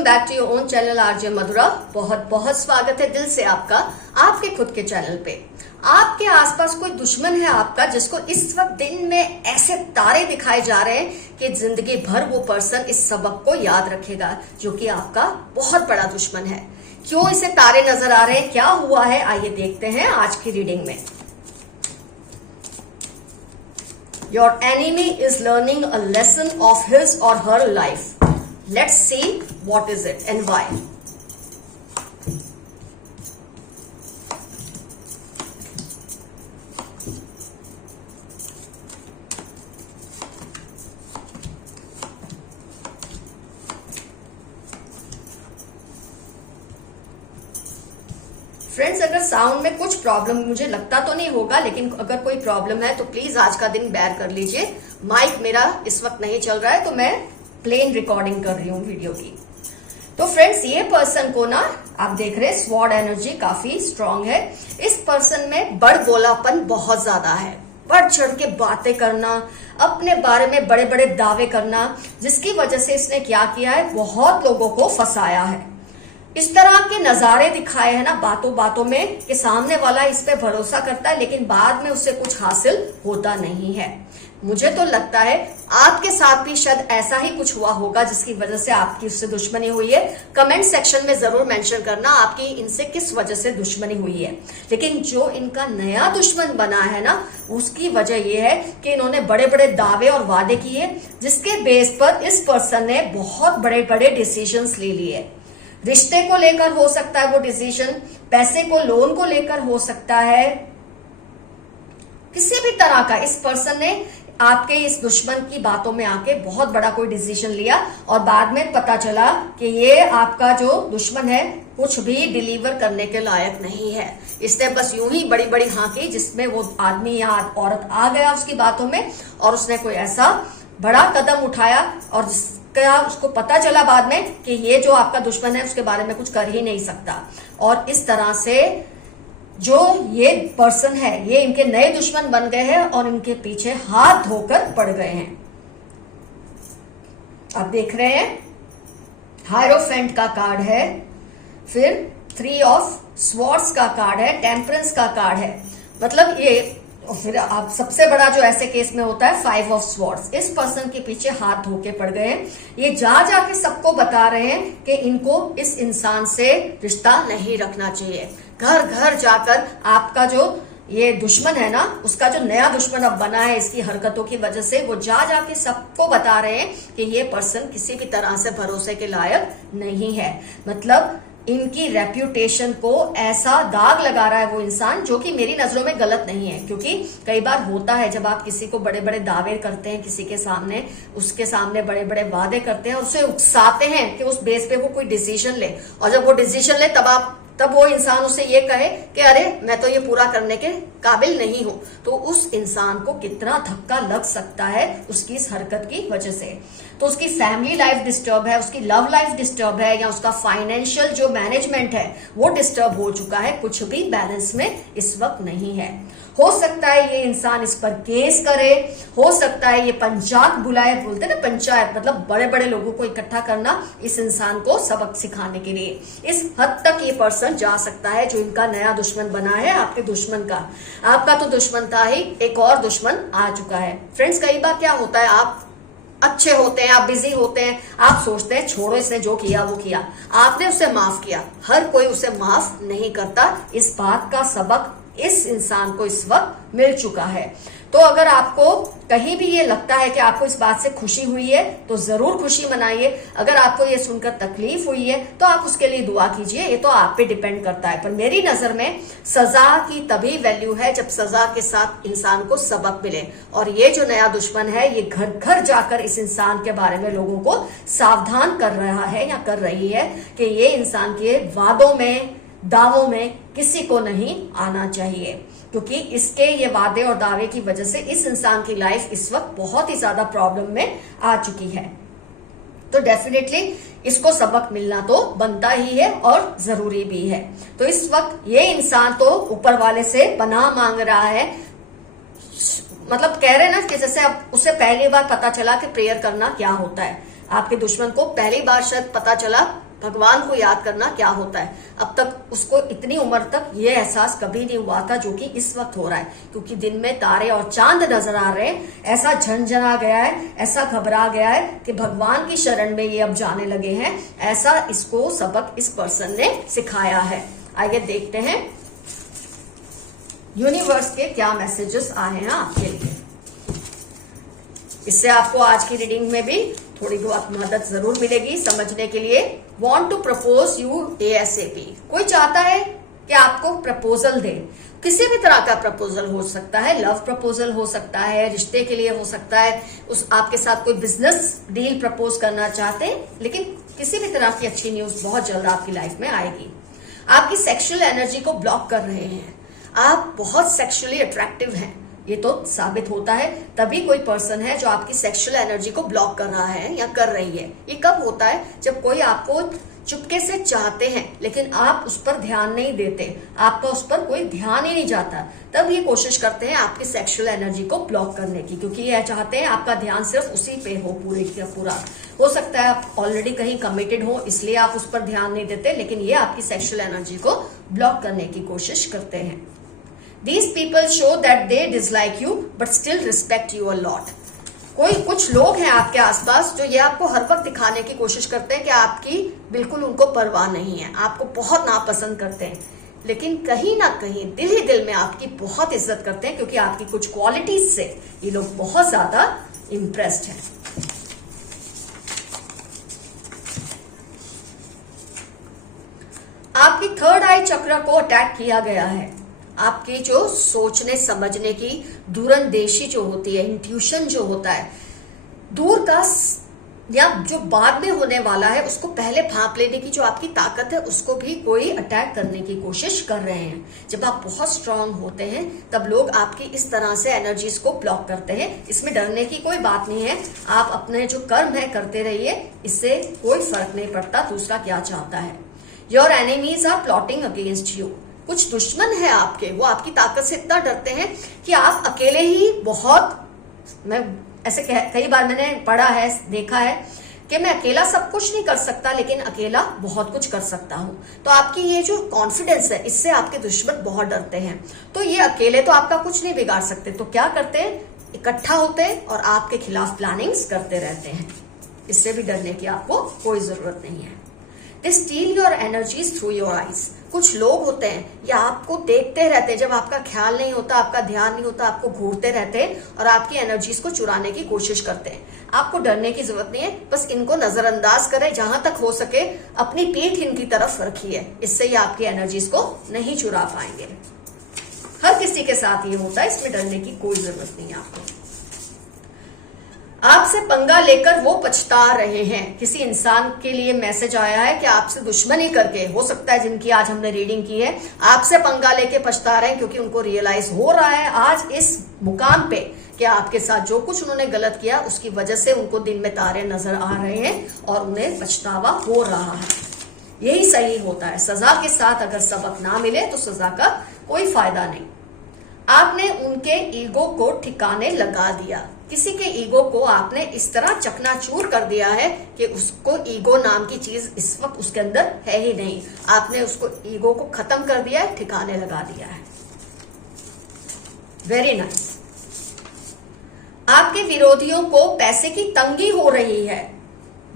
Welcome back to your own channel RJ Madhura. बहुत बहुत स्वागत है दिल से आपका आपके खुद के चैनल पे। आपके आसपास कोई दुश्मन है आपका जिसको इस वक्त दिन में ऐसे तारे दिखाए जा रहे हैं कि जिंदगी भर वो पर्सन इस सबक को याद रखेगा, जो कि आपका बहुत बड़ा दुश्मन है। क्यों इसे तारे नजर आ रहे हैं, क्या हुआ है, आइए देखते हैं आज की रीडिंग में। Your enemy is learning a lesson of his or her life. Let's see what is it and why. Friends, अगर साउंड में कुछ प्रॉब्लम मुझे लगता तो नहीं होगा, लेकिन अगर कोई प्रॉब्लम है तो प्लीज आज का दिन बेयर कर लीजिए। माइक मेरा इस वक्त नहीं चल रहा है तो मैं प्लेन रिकॉर्डिंग कर रही हूँ वीडियो की। तो फ्रेंड्स, ये पर्सन को ना आप देख रहे हैं स्वॉर्ड एनर्जी काफी स्ट्रांग है। इस पर्सन में बड़बोलापन बहुत ज्यादा है, बढ़ चढ़ के बातें करना, अपने बारे में बड़े बड़े दावे करना, जिसकी वजह से इसने क्या किया है, बहुत लोगों को फंसाया है। इस तरह के नजारे दिखाए हैं ना बातों बातों में कि सामने वाला इस पे भरोसा करता है लेकिन बाद में उससे कुछ हासिल होता नहीं है। मुझे तो लगता है आपके साथ भी शायद ऐसा ही कुछ हुआ होगा जिसकी वजह से आपकी उससे दुश्मनी हुई है। कमेंट सेक्शन में जरूर मेंशन करना आपकी इनसे किस वजह से दुश्मनी हुई है। लेकिन जो इनका नया दुश्मन बना है ना, उसकी वजह यह है कि इन्होंने बड़े बड़े दावे और वादे किए, जिसके बेस पर इस पर्सन ने बहुत बड़े बड़े डिसीजंस ले लिए। रिश्ते को लेकर हो सकता है वो डिसीजन, पैसे को लोन को लेकर हो सकता है, किसी भी तरह का इस पर्सन ने आपके इस दुश्मन की बातों में आके बहुत बड़ा कोई डिसीजन लिया और बाद में पता चला कि ये आपका जो दुश्मन है कुछ भी डिलीवर करने के लायक नहीं है। इसने बस यूं ही बड़ी बड़ी हाँ की जिसमें वो आदमी या औरत आ गया उसकी बातों में और उसने कोई ऐसा बड़ा कदम उठाया और क्या उसको पता चला बाद में कि ये जो आपका दुश्मन है उसके बारे में कुछ कर ही नहीं सकता। और इस तरह से जो ये पर्सन है ये इनके नए दुश्मन बन गए हैं और इनके पीछे हाथ धोकर पड़ गए हैं। आप देख रहे हैं हायरोफेंट का कार्ड है, फिर 3 ऑफ स्वॉर्ड्स का कार्ड है, टेम्परेंस का कार्ड है, मतलब ये। और फिर आप सबसे बड़ा जो ऐसे केस में होता है 5 ऑफ स्वॉर्ड्स। इस पर्सन के पीछे हाथ धोके पड़ गए हैं। ये जा जाके सबको बता रहे हैं कि इनको इस इंसान से रिश्ता नहीं रखना चाहिए। घर घर जाकर आपका जो ये दुश्मन है ना, उसका जो नया दुश्मन अब बना है इसकी हरकतों की वजह से, वो जा जाके सबको बता रहे हैं कि ये पर्सन किसी भी तरह से भरोसे के लायक नहीं है। मतलब इनकी रेप्यूटेशन को ऐसा दाग लगा रहा है वो इंसान, जो कि मेरी नजरों में गलत नहीं है। क्योंकि कई बार होता है जब आप किसी को बड़े बड़े दावे करते हैं, किसी के सामने उसके सामने बड़े बड़े वादे करते हैं और उसे उकसाते हैं कि उस बेस पे वो कोई डिसीजन ले, और जब वो डिसीजन ले तब वो इंसान उसे ये कहे कि अरे मैं तो ये पूरा करने के काबिल नहीं हूं, तो उस इंसान को कितना धक्का लग सकता है उसकी इस हरकत की वजह से। तो उसकी फैमिली लाइफ डिस्टर्ब है, उसकी लव लाइफ डिस्टर्ब है, या उसका फाइनेंशियल जो मैनेजमेंट है वो डिस्टर्ब हो चुका है, कुछ भी बैलेंस में इस वक्त नहीं है। हो सकता है ये इंसान इस पर केस करे, हो सकता है ये पंचायत बुलाए, बोलते ना पंचायत, मतलब बड़े बड़े लोगों को इकट्ठा करना इस इंसान को सबक सिखाने के लिए। इस हद तक ये पर्सन जा सकता है जो इनका नया दुश्मन बना है आपके दुश्मन का। आपका तो दुश्मन था ही, एक और दुश्मन आ चुका है। फ्रेंड्स, कई बार क्या होता है, आप अच्छे होते हैं, आप बिजी होते हैं, आप सोचते हैं छोड़ो इसने जो किया वो किया, आपने उसे माफ किया। हर कोई उसे माफ नहीं करता। इस बात का सबक इस इंसान को इस वक्त मिल चुका है। तो अगर आपको कहीं भी ये लगता है कि आपको इस बात से खुशी हुई है तो जरूर खुशी मनाइए। अगर आपको ये सुनकर तकलीफ हुई है तो आप उसके लिए दुआ कीजिए, ये तो आप पे डिपेंड करता है। पर मेरी नजर में सजा की तभी वैल्यू है जब सजा के साथ इंसान को सबक मिले। और ये जो नया दुश्मन है ये घर घर जाकर इस इंसान के बारे में लोगों को सावधान कर रहा है या कर रही है कि ये इंसान के वादों में दावों में किसी को नहीं आना चाहिए, क्योंकि इसके ये वादे और दावे की वजह से इस इंसान की लाइफ इस वक्त बहुत ही ज्यादा प्रॉब्लम में आ चुकी है। तो डेफिनेटली इसको सबक मिलना तो बनता ही है और जरूरी भी है। तो इस वक्त ये इंसान तो ऊपर वाले से पनाह मांग रहा है, मतलब कह रहे ना कि जैसे अब उसे पहली बार पता चला कि प्रेयर करना क्या होता है। आपके दुश्मन को पहली बार शायद पता चला भगवान को याद करना क्या होता है। अब तक उसको इतनी उम्र तक ये एहसास कभी नहीं हुआ था जो कि इस वक्त हो रहा है, क्योंकि दिन में तारे और चांद नजर आ रहे हैं। ऐसा झंझना गया है, ऐसा घबरा गया है कि भगवान की शरण में ये अब जाने लगे हैं। ऐसा इसको सबक इस पर्सन ने सिखाया है। आइए देखते हैं यूनिवर्स के क्या मैसेजेस आए हैं आपके लिए। इससे आपको आज की रीडिंग में भी थोड़ी बहुत मदद जरूर मिलेगी समझने के लिए। Want to propose you ASAP। कोई चाहता है कि आपको प्रपोजल दे, किसी भी तरह का प्रपोजल हो सकता है, लव प्रपोजल हो सकता है, रिश्ते के लिए हो सकता है, उस आपके साथ कोई बिजनेस डील प्रपोज करना चाहते हैं, लेकिन किसी भी तरह की अच्छी न्यूज बहुत जल्द आपकी लाइफ में आएगी। आपकी सेक्सुअल एनर्जी को ब्लॉक कर रहे हैं, आप बहुत सेक्सुअली अट्रैक्टिव हैं, ये तो साबित होता है। तभी कोई पर्सन है जो आपकी सेक्सुअल एनर्जी को ब्लॉक कर रहा है या कर रही है। ये कब होता है? जब कोई आपको चुपके से चाहते हैं लेकिन आप उस पर ध्यान नहीं देते, आपका उस पर कोई ध्यान ही नहीं जाता, तब ये कोशिश करते हैं आपकी सेक्सुअल एनर्जी को ब्लॉक करने की, क्योंकि ये चाहते हैं आपका ध्यान सिर्फ उसी पे हो पूरे का पूरा। हो सकता है आप ऑलरेडी कहीं कमिटेड हो इसलिए आप उस पर ध्यान नहीं देते, लेकिन ये आपकी सेक्सुअल एनर्जी को ब्लॉक करने की कोशिश करते हैं। These people show that they dislike you but still respect you a lot। कोई कुछ लोग हैं आपके आसपास जो ये आपको हर वक्त दिखाने की कोशिश करते हैं कि आपकी बिल्कुल उनको परवाह नहीं है, आपको बहुत नापसंद करते हैं, लेकिन कहीं ना कहीं दिल ही दिल में आपकी बहुत इज्जत करते हैं, क्योंकि आपकी कुछ क्वालिटीज से ये लोग बहुत ज्यादा इम्प्रेस्ड हैं। आपकी थर्ड आई चक्र को अटैक किया गया है। आपकी जो सोचने समझने की दूरंदेशी जो होती है, इंट्यूशन जो होता है, दूर का या जो बाद में होने वाला है उसको पहले भांप लेने की जो आपकी ताकत है, उसको भी कोई अटैक करने की कोशिश कर रहे हैं। जब आप बहुत स्ट्रांग होते हैं तब लोग आपकी इस तरह से एनर्जीज को ब्लॉक करते हैं। इसमें डरने की कोई बात नहीं है, आप अपने जो कर्म है करते रहिए, इससे कोई फर्क नहीं पड़ता दूसरा क्या चाहता है। Your enemies are plotting against you. कुछ दुश्मन है आपके, वो आपकी ताकत से इतना डरते हैं कि आप अकेले ही बहुत, मैं ऐसे कई बार मैंने पढ़ा है, देखा है कि मैं अकेला सब कुछ नहीं कर सकता लेकिन अकेला बहुत कुछ कर सकता हूं। तो आपकी ये जो कॉन्फिडेंस है, इससे आपके दुश्मन बहुत डरते हैं। तो ये अकेले तो आपका कुछ नहीं बिगाड़ सकते, तो क्या करते हैं, इकट्ठा होते हैं और आपके खिलाफ प्लानिंग्स करते रहते हैं। इससे भी डरने की आपको कोई जरूरत नहीं है। They steal your energies through your eyes। कुछ लोग होते हैं या आपको देखते रहते हैं, जब आपका ख्याल नहीं होता, आपका ध्यान नहीं होता, आपको घूरते रहते हैं और आपकी एनर्जीज को चुराने की कोशिश करते हैं। आपको डरने की जरूरत नहीं है, बस इनको नजरअंदाज करें, जहां तक हो सके अपनी पीठ इनकी तरफ रखिए, इससे ये आपकी एनर्जीज को नहीं चुरा पाएंगे। हर किसी के साथ ये होता है, इसमें डरने की कोई जरूरत नहीं है आपको। आपसे पंगा लेकर वो पछता रहे हैं। किसी इंसान के लिए मैसेज आया है कि आपसे दुश्मनी करके, हो सकता है जिनकी आज हमने रीडिंग की है, आपसे पंगा लेके पछता रहे हैं, क्योंकि उनको रियलाइज हो रहा है आज इस मुकाम पे कि आपके साथ जो कुछ उन्होंने गलत किया उसकी वजह से उनको दिन में तारे नजर आ रहे हैं और उन्हें पछतावा हो रहा है। यही सही होता है, सजा के साथ अगर सबक ना मिले तो सजा का कोई फायदा नहीं। आपने उनके ईगो को ठिकाने लगा दिया। किसी के ईगो को आपने इस तरह चकनाचूर कर दिया है कि उसको ईगो नाम की चीज इस वक्त उसके अंदर है ही नहीं। आपने उसको ईगो को खत्म कर दिया है, ठिकाने लगा दिया है। Very nice. आपके विरोधियों को पैसे की तंगी हो रही है।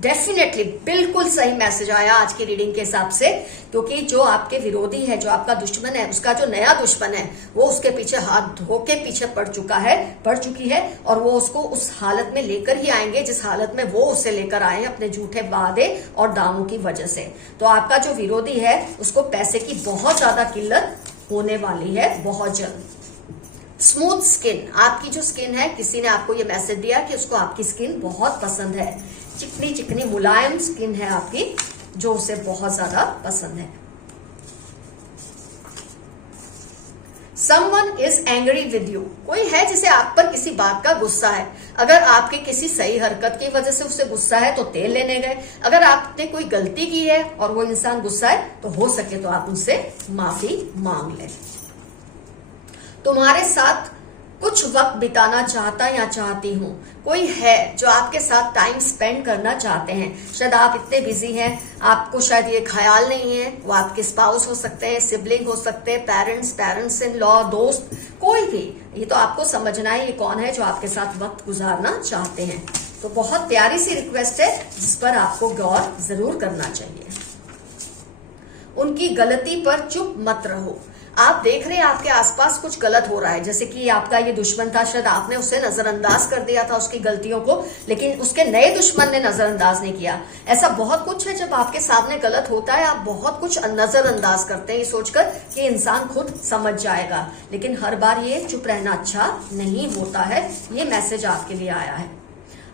डेफिनेटली बिल्कुल सही मैसेज आया आज की रीडिंग के हिसाब से, क्योंकि जो आपके विरोधी है, जो आपका दुश्मन है, उसका जो नया दुश्मन है वो उसके पीछे हाथ धो के पीछे पड़ चुकी है और वो उसको उस हालत में लेकर ही आएंगे जिस हालत में वो उसे लेकर आए हैं अपने झूठे वादे और दावों की वजह से। तो आपका जो विरोधी है उसको पैसे की बहुत ज्यादा किल्लत होने वाली है बहुत जल्द। स्मूथ स्किन, आपकी जो स्किन है, किसी ने आपको ये मैसेज दिया कि उसको आपकी स्किन बहुत पसंद है। चिकनी चिकनी मुलायम स्किन है आपकी, जो उसे बहुत ज्यादा पसंद है। Someone is angry with you। कोई है जिसे आप पर किसी बात का गुस्सा है। अगर आपके किसी सही हरकत की वजह से उसे गुस्सा है तो तेल लेने गए। अगर आपने कोई गलती की है और वो इंसान गुस्सा है तो हो सके तो आप उनसे माफी मांग लें। तुम्हारे साथ कुछ वक्त बिताना चाहता या चाहती हूँ। कोई है जो आपके साथ टाइम स्पेंड करना चाहते हैं। शायद आप इतने बिजी हैं, आपको शायद ये ख्याल नहीं है। वो आपके स्पाउस हो सकते हैं, सिबलिंग हो सकते हैं, पेरेंट्स इन लॉ, दोस्त, कोई भी। ये तो आपको समझना है ये कौन है जो आपके साथ वक्त गुजारना चाहते हैं। तो बहुत प्यारी सी रिक्वेस्ट है जिस पर आपको गौर जरूर करना चाहिए। उनकी गलती पर चुप मत रहो। आप देख रहे हैं आपके आसपास कुछ गलत हो रहा है, जैसे कि आपका ये दुश्मन था, शायद आपने उसे नजरअंदाज कर दिया था उसकी गलतियों को, लेकिन उसके नए दुश्मन ने नजरअंदाज नहीं किया। ऐसा बहुत कुछ है जब आपके सामने गलत होता है, आप बहुत कुछ नजरअंदाज करते हैं ये सोचकर कि इंसान खुद समझ जाएगा, लेकिन हर बार ये चुप रहना अच्छा नहीं होता है। ये मैसेज आपके लिए आया है।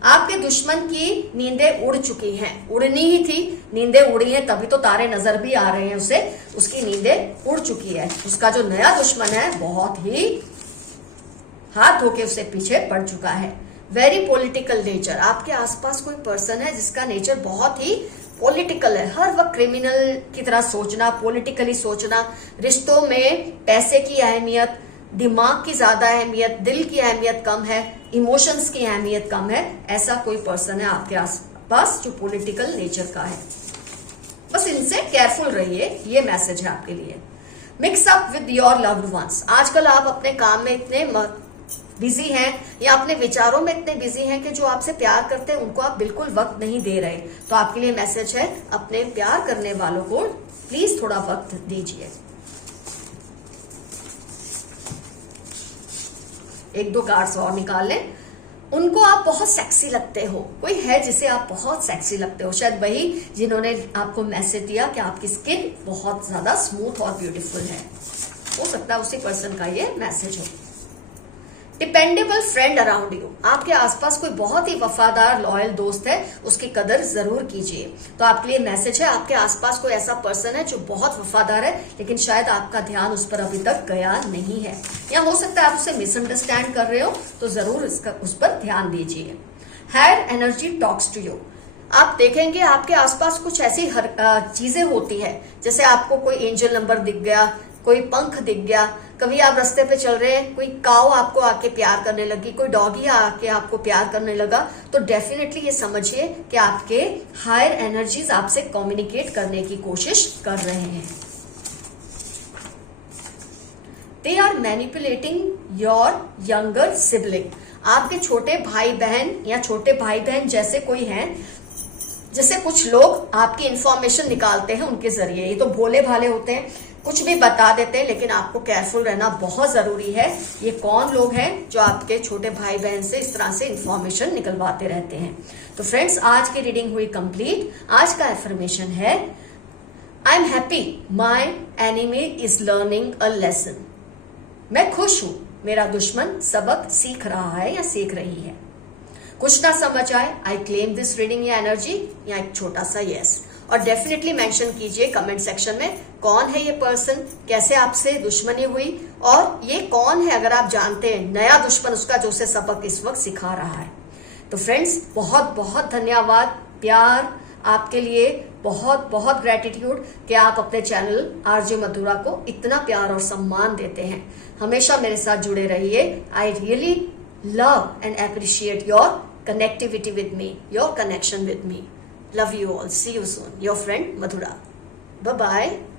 आपके दुश्मन की नींदें उड़ चुकी हैं। उड़नी ही थी, नींदें उड़ी हैं, तभी तो तारे नजर भी आ रहे हैं उसे। उसकी नींदें उड़ चुकी है। उसका जो नया दुश्मन है बहुत ही हाथ धो के उससे पीछे पड़ चुका है। Very political nature. आपके आसपास कोई पर्सन है जिसका नेचर बहुत ही पॉलिटिकल है। हर वक्त क्रिमिनल की तरह सोचना, पॉलिटिकली सोचना, रिश्तों में पैसे की अहमियत, दिमाग की ज्यादा अहमियत, दिल की अहमियत कम है, इमोशंस की अहमियत कम है। ऐसा कोई पर्सन है आपके आसपास जो पॉलिटिकल नेचर का है। बस इनसे केयरफुल रहिए, ये मैसेज है आपके लिए। Mix up with your loved ones. आजकल आप अपने काम में इतने बिजी हैं या अपने विचारों में इतने बिजी हैं कि जो आपसे प्यार करते हैं उनको आप बिल्कुल वक्त नहीं दे रहे। तो आपके लिए मैसेज है, अपने प्यार करने वालों को प्लीज थोड़ा वक्त दीजिए। एक दो कार्ड्स और निकाल लें। उनको आप बहुत सेक्सी लगते हो। कोई है जिसे आप बहुत सेक्सी लगते हो, शायद वही जिन्होंने आपको मैसेज दिया कि आपकी स्किन बहुत ज्यादा स्मूथ और ब्यूटीफुल है। हो सकता है उसी पर्सन का ये मैसेज हो। Dependable friend around you. आपके आसपास कोई बहुत ही वफादार लॉयल दोस्त है, उसकी कदर जरूर कीजिए। तो आपके लिए मैसेज है, आपके आसपास कोई ऐसा पर्सन है जो बहुत वफादार है, लेकिन शायद आपका ध्यान उस पर अभी तक गया नहीं है, या हो सकता है आप उसे मिसअंडरस्टैंड कर रहे हो, तो जरूर उस पर ध्यान दीजिए। Higher energy talks to you. आप देखेंगे आपके आसपास कुछ ऐसी चीजें होती है, जैसे आपको कोई एंजल नंबर दिख गया, कोई पंख दिख गया, कभी आप रास्ते पे चल रहे हैं, कोई काऊ आपको आके प्यार करने लगी, कोई डॉगी आके आपको प्यार करने लगा, तो डेफिनेटली ये समझिए कि आपके हायर एनर्जीज आपसे कम्युनिकेट करने की कोशिश कर रहे हैं। They are manipulating your younger sibling. आपके छोटे भाई बहन या छोटे भाई बहन जैसे कोई हैं, जैसे कुछ लोग आपकी इंफॉर्मेशन निकालते हैं उनके जरिए। ये तो भोले भाले होते हैं, कुछ भी बता देते हैं, लेकिन आपको केयरफुल रहना बहुत जरूरी है। ये कौन लोग हैं जो आपके छोटे भाई बहन से इस तरह से इंफॉर्मेशन निकलवाते रहते हैं। तो फ्रेंड्स, आज की रीडिंग हुई कंप्लीट। आज का एफर्मेशन है, I am happy my enemy is learning a lesson. मैं खुश हूं, मेरा दुश्मन सबक सीख रहा है या सीख रही है। कुछ ना समझ आए, आई क्लेम दिस रीडिंग या एनर्जी, या एक छोटा सा यस। और डेफिनेटली मेंशन कीजिए कमेंट सेक्शन में कौन है ये पर्सन, कैसे आपसे दुश्मनी हुई, और ये कौन है अगर आप जानते हैं नया दुश्मन उसका जो उसे सबक इस वक्त सिखा रहा है। तो फ्रेंड्स, बहुत बहुत धन्यवाद, प्यार आपके लिए, बहुत बहुत ग्रेटिट्यूड कि आप अपने चैनल आरजे मधुरा को इतना प्यार और सम्मान देते हैं। हमेशा मेरे साथ जुड़े रहिए। I really love and appreciate your connectivity with me, your connection with me. Love you all. See you soon. Your friend Madhura. Bye bye.